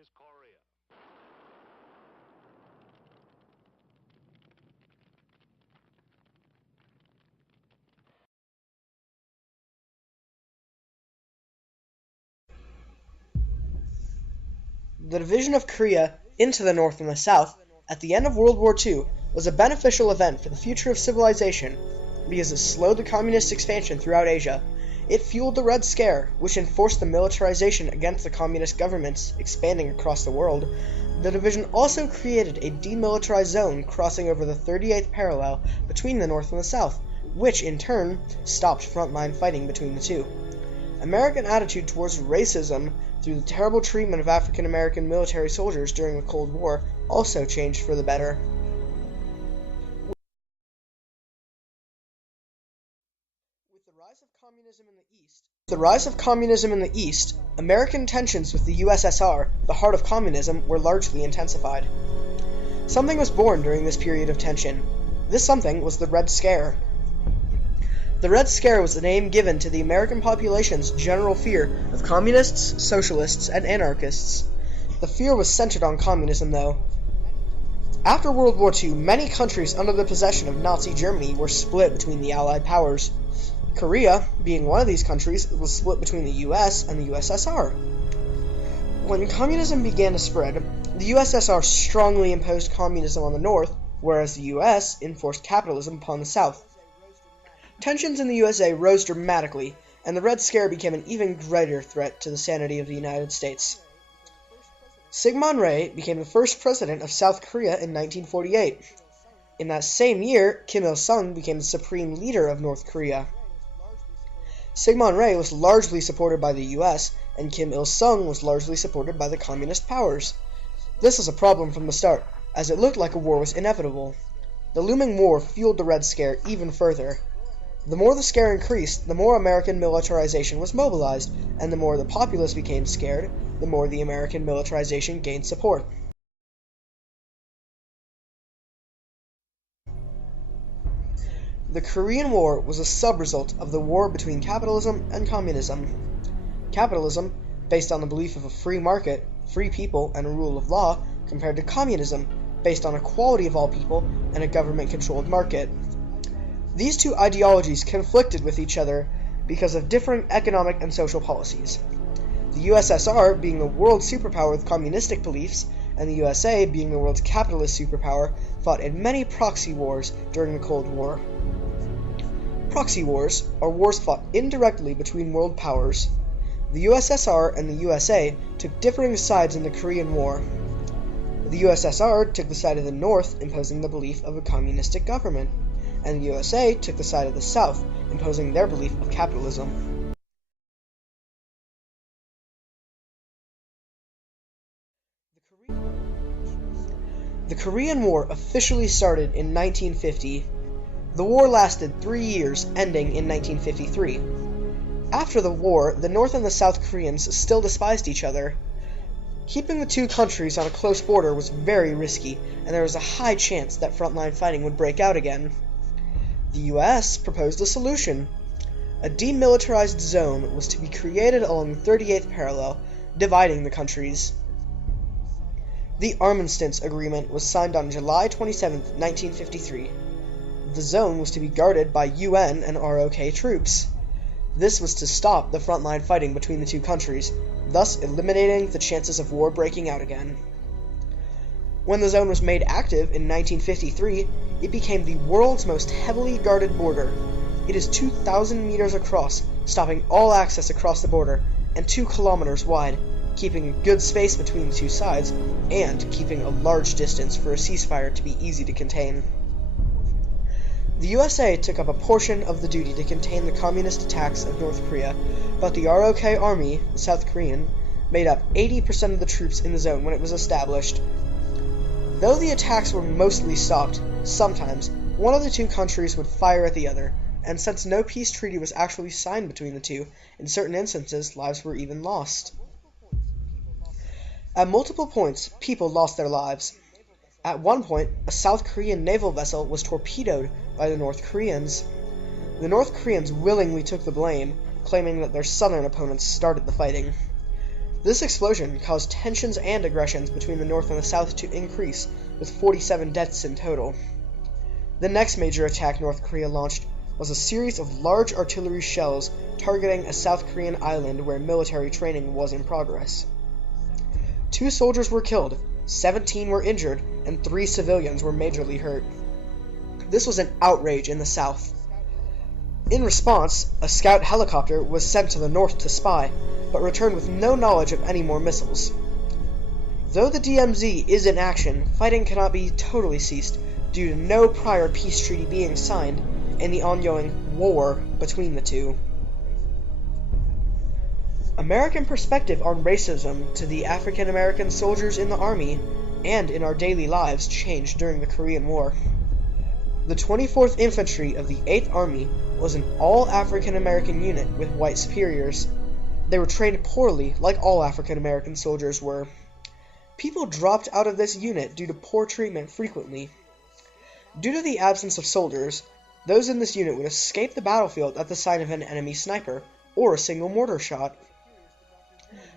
is Korea. The division of Korea into the North and the South at the end of World War II was a beneficial event for the future of civilization because it slowed the communist expansion throughout Asia. It fueled the Red Scare, which enforced the militarization against the communist governments expanding across the world. The division also created a demilitarized zone crossing over the 38th parallel between the North and the South, which in turn stopped frontline fighting between the two. American attitude towards racism through the terrible treatment of African American military soldiers during the Cold War also changed for the better. With the rise of communism in the East, American tensions with the USSR, the heart of communism, were largely intensified. Something was born during this period of tension. This something was the Red Scare. The Red Scare was the name given to the American population's general fear of communists, socialists, and anarchists. The fear was centered on communism, though. After World War II, many countries under the possession of Nazi Germany were split between the Allied powers. Korea, being one of these countries, was split between the US and the USSR. When communism began to spread, the USSR strongly imposed communism on the North, whereas the US enforced capitalism upon the South. Tensions in the USA rose dramatically, and the Red Scare became an even greater threat to the sanity of the United States. Syngman Rhee became the first president of South Korea in 1948. In that same year, Kim Il-sung became the supreme leader of North Korea. Syngman Rhee was largely supported by the US, and Kim Il-sung was largely supported by the communist powers. This was a problem from the start, as it looked like a war was inevitable. The looming war fueled the Red Scare even further. The more the scare increased, the more American militarization was mobilized, and the more the populace became scared, the more the American militarization gained support. The Korean War was a sub-result of the war between capitalism and communism. Capitalism, based on the belief of a free market, free people, and a rule of law, compared to communism, based on equality of all people and a government-controlled market. These two ideologies conflicted with each other because of differing economic and social policies. The USSR being the world superpower with communistic beliefs, and the USA being the world's capitalist superpower, fought in many proxy wars during the Cold War. Proxy wars are wars fought indirectly between world powers. The USSR and the USA took differing sides in the Korean War. The USSR took the side of the North, imposing the belief of a communistic government, and the USA took the side of the South, imposing their belief of capitalism. The Korean War officially started in 1950. The war lasted 3 years, ending in 1953. After the war, the North and the South Koreans still despised each other. Keeping the two countries on a close border was very risky, and there was a high chance that frontline fighting would break out again. The US proposed a solution. A demilitarized zone was to be created along the 38th parallel, dividing the countries. The Armistice Agreement was signed on July 27, 1953. The zone was to be guarded by UN and ROK troops. This was to stop the frontline fighting between the two countries, thus eliminating the chances of war breaking out again. When the zone was made active in 1953, it became the world's most heavily guarded border. It is 2,000 meters across, stopping all access across the border, and 2 kilometers wide, keeping a good space between the two sides, and keeping a large distance for a ceasefire to be easy to contain. The USA took up a portion of the duty to contain the communist attacks of North Korea, but the ROK Army, the South Korean, made up 80% of the troops in the zone when it was established. Though the attacks were mostly stopped, sometimes one of the two countries would fire at the other, and since no peace treaty was actually signed between the two, in certain instances lives were even lost. At multiple points, people lost their lives. At one point, a South Korean naval vessel was torpedoed by the North Koreans. The North Koreans willingly took the blame, claiming that their southern opponents started the fighting. This explosion caused tensions and aggressions between the North and the South to increase, with 47 deaths in total. The next major attack North Korea launched was a series of large artillery shells targeting a South Korean island where military training was in progress. 2 soldiers were killed, 17 were injured, and 3 civilians were majorly hurt. This was an outrage in the South. In response, a scout helicopter was sent to the north to spy, but returned with no knowledge of any more missiles. Though the DMZ is in action, fighting cannot be totally ceased due to no prior peace treaty being signed and the ongoing war between the two. American perspective on racism to the African American soldiers in the Army and in our daily lives changed during the Korean War. The 24th Infantry of the 8th Army was an all-African American unit with white superiors. They were trained poorly, like all African American soldiers were. People dropped out of this unit due to poor treatment frequently. Due to the absence of soldiers, those in this unit would escape the battlefield at the sight of an enemy sniper, or a single mortar shot.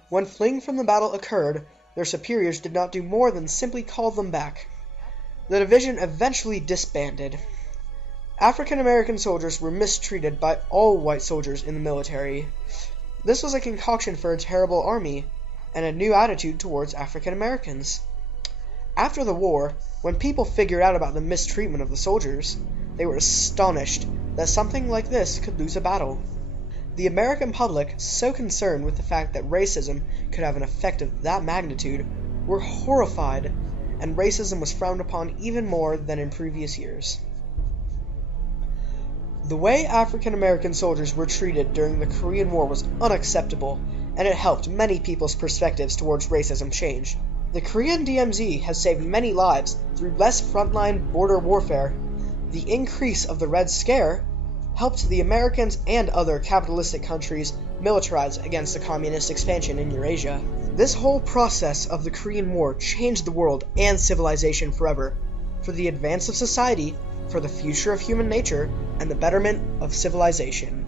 When fleeing from the battle occurred, their superiors did not do more than simply call them back. The division eventually disbanded. African American soldiers were mistreated by all white soldiers in the military. This was a concoction for a terrible army, and a new attitude towards African Americans. After the war, when people figured out about the mistreatment of the soldiers, they were astonished that something like this could lose a battle. The American public, so concerned with the fact that racism could have an effect of that magnitude, were horrified, and racism was frowned upon even more than in previous years. The way African American soldiers were treated during the Korean War was unacceptable, and it helped many people's perspectives towards racism change. The Korean DMZ has saved many lives through less frontline border warfare. The increase of the Red Scare helped the Americans and other capitalistic countries militarize against the communist expansion in Eurasia. This whole process of the Korean War changed the world and civilization forever, for the advance of society, for the future of human nature, and the betterment of civilization.